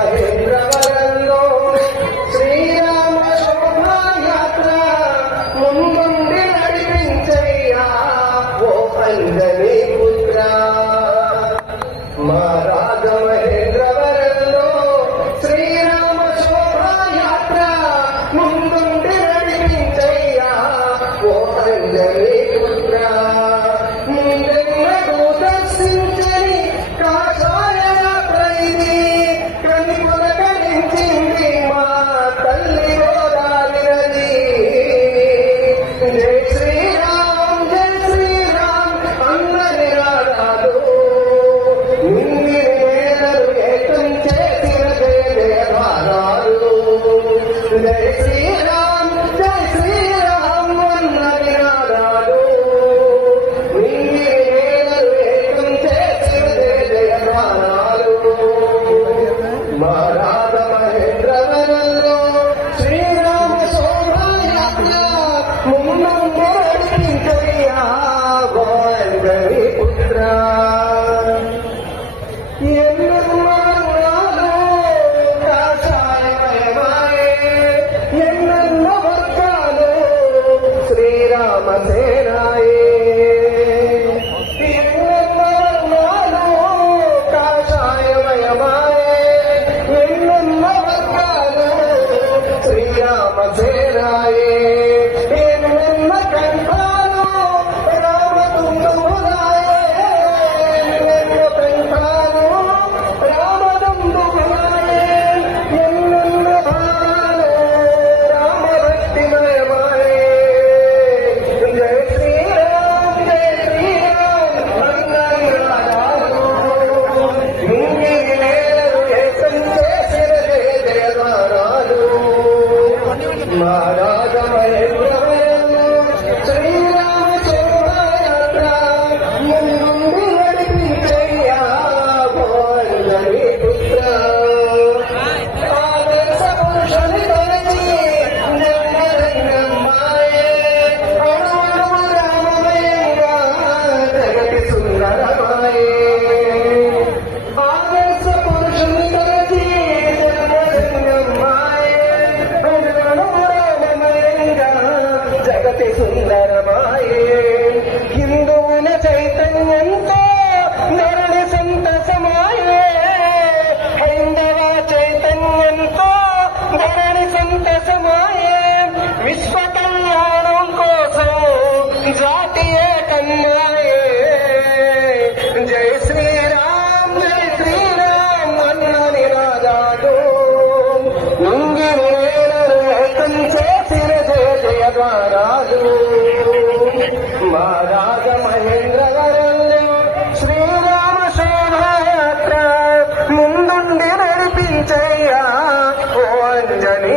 మహేంద్రవరంలో శ్రీరామ శోభాయాత్ర ముందుండి నడిపించయ్యా ఓ అంజనీ పుత్ర. మహారాజ మహేంద్రవరంలో శ్రీరామ శోభాయాత్ర ముందుండి నడిపించయ్యా ఓ అంజనీ పుత్ర. ముందెన్నడూ దర్శించని కాషాయ ప్రైది కని పులకరించింది మా తల్లి గోదావరి నది. జై శ్రీరామ్ అందరి రాడాలు నింగి నేలలు ఏకం చేసిన జయ జయగానాలు. జై శ్రీరామ్ అందరి రాడాలు నింగి నేలలు ఏకం చేసిన జయ జయగానాలు. మహారాజ మహేంద్రవరంలో శ్రీరామ శోభాయాత్ర ముందు నడిపించయ్యా ఓ అంజనీ పుత్ర. ఎన్నెన్నో కాషాయమయమాయే ఎన్నెన్నో వర్గాలు శ్రీరామ సేనాయే. ఎన్నెన్నో కాషాయమయమాయే ఎన్నెన్నో వర్గాలు శ్రీరామ సేనాయే. ఎన్నెన్న కంఠాలు రామదుందులాయే ఎన్నెన్నో కంఠాలు రామదుందులాయే. ఎన్నెన్నో భావాలు రామభక్తిమయమాయే. జై శ్రీరామ్ అందరి రాడాలు నింగి నేలలు ఏకం చేసిన జయ జయగానాలు. మహారాజ మహేంద్రవరంలో శ్రీరామ శోభాయాత్ర ముందుండి నడిపించయ్యా ఓ అంజనీ పుత్ర. ఆదర్శ పురుషుని తలచి జన్మరంగమాయే అణువణువు రామమయంగా జగతి సుందరమాయే. ఆదర్శ పురుషుని తలచి జన్మరంగమాయే అణువణువు రామమయంగా జగతి సుందరమాయే. హిందువుల చైతన్యంతో నరుని సంతసమాయే. హైందవ చైతన్యంతో ధరణి సంతసమాయే. విశ్వ కళ్యాణం కోసం జాతి ఏకన్నాయే. జై శ్రీరామ్ అన్న నినాదాలు నింగి నేలలు ఏకం చేసిన జయ జయగానాలు. మహారాజ మహేంద్రవరంలో శ్రీరామ శోభాయాత్ర ముందుండి నడిపించయ్యా ఓ అంజనీ